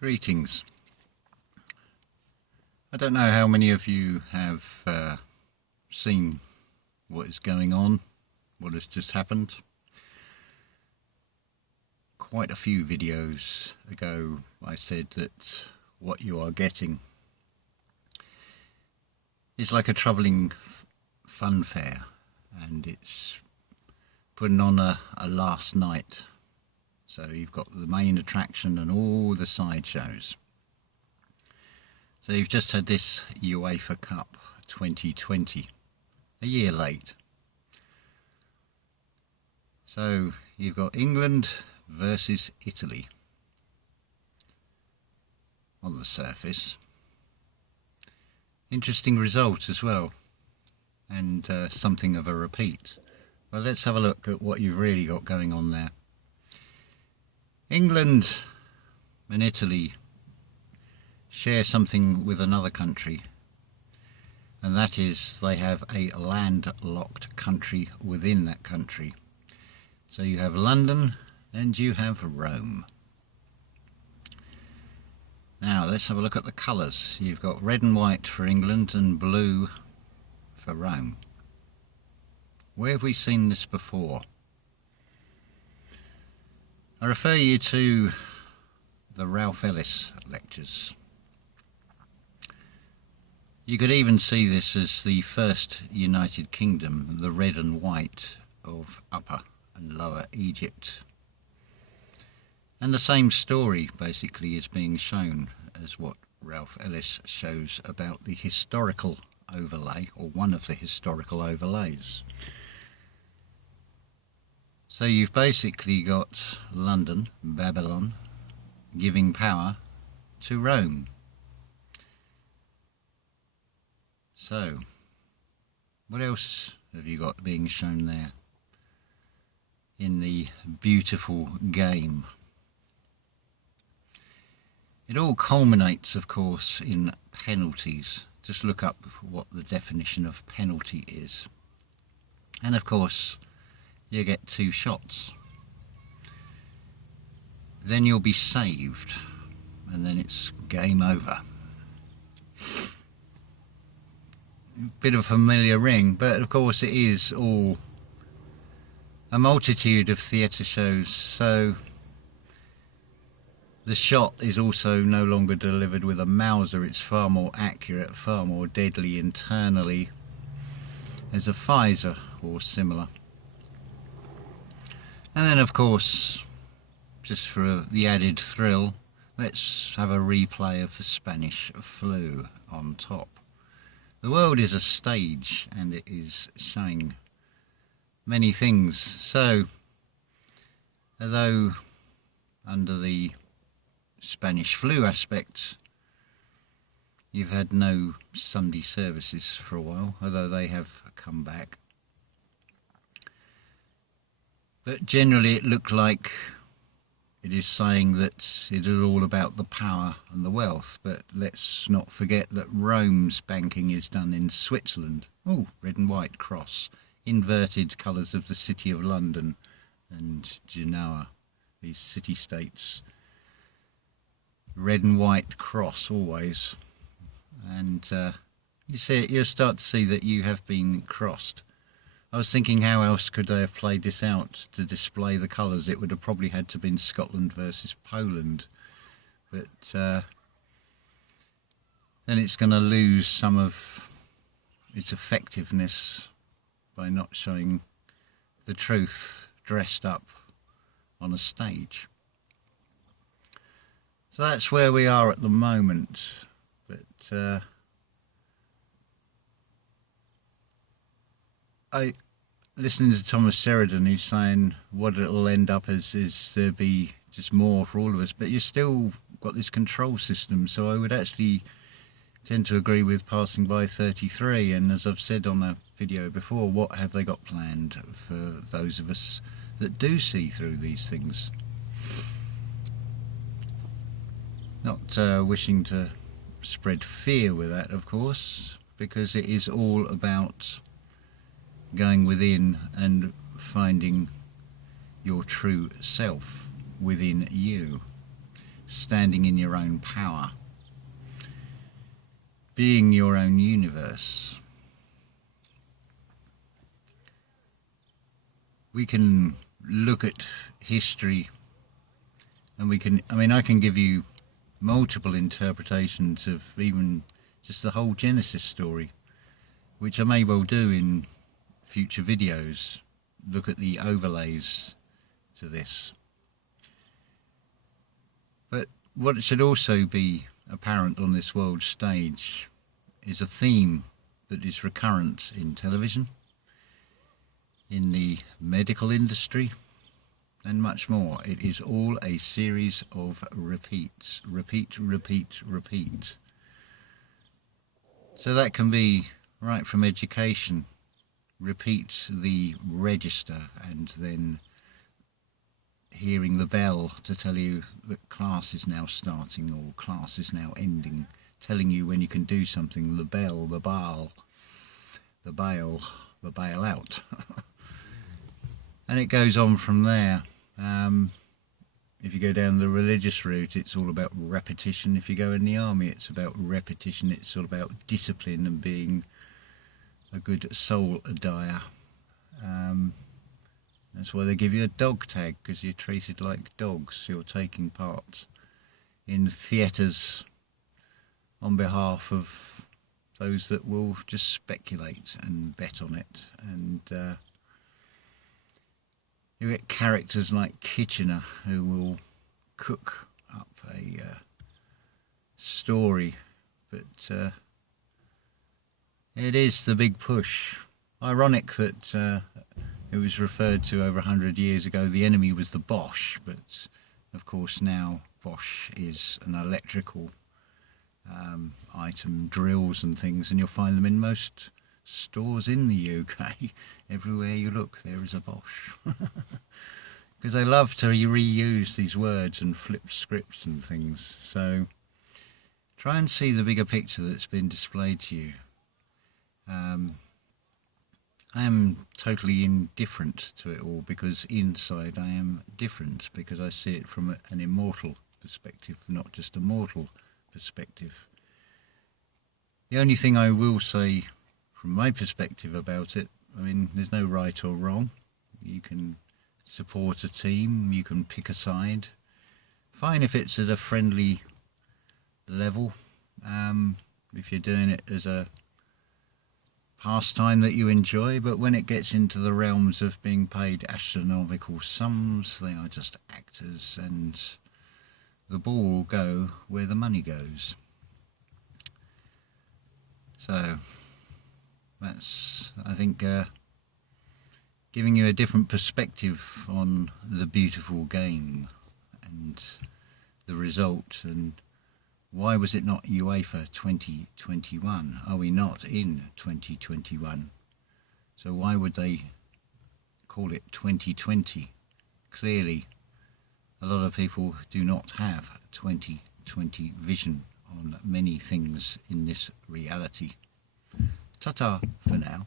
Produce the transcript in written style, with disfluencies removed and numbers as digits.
Greetings. I don't know how many of you have seen what is going on, what has just happened. Quite a few videos ago I said that what you are getting is like a travelling fun fair, and it's putting on a last night. So you've got the main attraction and all the sideshows. So you've just had this UEFA Cup 2020, a year late. So you've got England versus Italy on the surface. Interesting result as well, and something of a repeat. Well, let's have a look at what you've really got going on there. England and Italy share something with another country, and that is they have a landlocked country within that country. So you have London and you have Rome. Now let's have a look at the colours. You've got red and white for England and blue for Rome. Where have we seen this before? I refer you to the Ralph Ellis lectures. You could even see this as the first United Kingdom, the red and white of Upper and Lower Egypt. And the same story basically is being shown as what Ralph Ellis shows about the historical overlay, or one of the historical overlays. So you've basically got London, Babylon, giving power to Rome. So, what else have you got being shown there in the beautiful game? It all culminates, of course, in penalties. Just look up what the definition of penalty is. And of course, you get 2 shots. Then you'll be saved, and then it's game over. Bit of a familiar ring, but of course it is all a multitude of theatre shows, so the shot is also no longer delivered with a Mauser. It's far more accurate, far more deadly internally as a Pfizer or similar. And then of course, just for the added thrill, let's have a replay of the Spanish flu on top. The world is a stage, and it is showing many things. So, although under the Spanish flu aspect, you've had no Sunday services for a while, although they have come back. But generally it looked like it is saying that it is all about the power and the wealth. But let's not forget that Rome's banking is done in Switzerland. Oh, red and white cross. Inverted colours of the city of London and Genoa, these city-states. Red and white cross always. And you'll start to see that you have been crossed. I was thinking, how else could they have played this out to display the colours? It would have probably had to have been Scotland versus Poland. But then it's going to lose some of its effectiveness by not showing the truth dressed up on a stage. So that's where we are at the moment. But listening to Thomas Sheridan, he's saying what it'll end up as is there be just more for all of us, but you've still got this control system. So I would actually tend to agree with passing by 33, and as I've said on a video before, what have they got planned for those of us that do see through these things? Not wishing to spread fear with that, of course, because it is all about going within and finding your true self within you. standing in your own power, being your own universe. We can look at history and I can give you multiple interpretations of even just the whole Genesis story, which I may well do in future videos. Look at the overlays to this. But what should also be apparent on this world stage is a theme that is recurrent in television, in the medical industry, and much more. It is all a series of repeats. Repeat, repeat, repeat. So that can be right from education. Repeat the register and then hearing the bell to tell you that class is now starting or class is now ending, telling you when you can do something, the bell, the bail, the bail, the bail out. And it goes on from there. If you go down the religious route, it's all about repetition. If you go in the army, it's about repetition. It's all about discipline and being a good soul dyer. That's why they give you a dog tag, because you're treated like dogs. You're taking part in theatres on behalf of those that will just speculate and bet on it. And you get characters like Kitchener who will cook up a story, but it is the big push. Ironic that it was referred to over 100 years ago, the enemy was the Bosch, but of course now Bosch is an electrical item, drills and things, and you'll find them in most stores in the UK. Everywhere you look there is a Bosch. Because they love to reuse these words and flip scripts and things. So try and see the bigger picture that's been displayed to you. I am totally indifferent to it all, because inside I am different, because I see it from an immortal perspective, not just a mortal perspective. The only thing I will say from my perspective about it, I mean, there's no right or wrong. You can support a team, you can pick a side. Fine if it's at a friendly level, if you're doing it as a pastime that you enjoy, but when it gets into the realms of being paid astronomical sums, they are just actors, and the ball will go where the money goes. So that's, I think, giving you a different perspective on the beautiful game and the result, and why was it not UEFA 2021? Are we not in 2021? So why would they call it 2020? Clearly, a lot of people do not have 2020 vision on many things in this reality. Ta-ta for now.